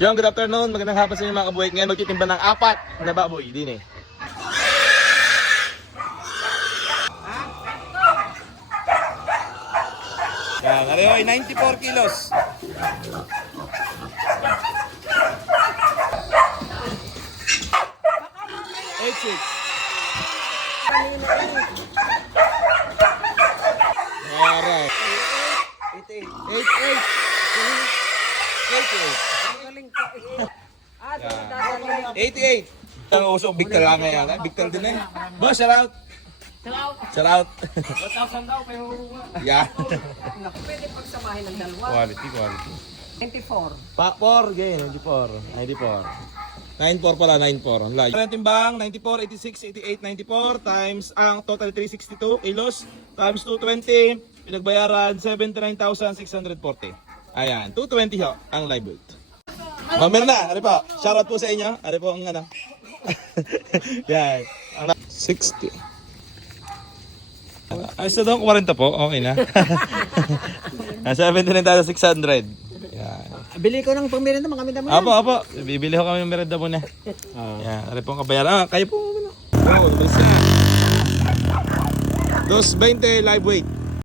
Yung good afternoon, magandang hapon sa inyo mga kabuhay. Ngayon magtitimba ng 4 na baboy, din eh. Yan, Areoy, 94 kilos. Eight. Alright. 88. Ang usok, Victor lang ngayon. Victor din eh. Boss, shout out. Shout out. 1,000 daw, pero... Yeah. Pwede pagsamahin ng dalawa. Quality. 24. 4, ganyan, 94. 94 pala, 94. Ang layo. Ang timbang, 94, 86, 88, 94 times ang total 362 kilos times 220. Pinagbayaran 79,640. Ayan, 220 ho ang live weight. Mamir na, ano po? Shoutout po sa inyo. Ano po ang ano? Yan. 60. Ayos na daw, 40 po. Okay na. 79,600. Yan. Bili ko ng pangmerienda mga kami naman. Apo. Bibili ko kami ng merenda muna. Yan, ano po ang kabayaran? Kayo po. Oh, 220 live weight.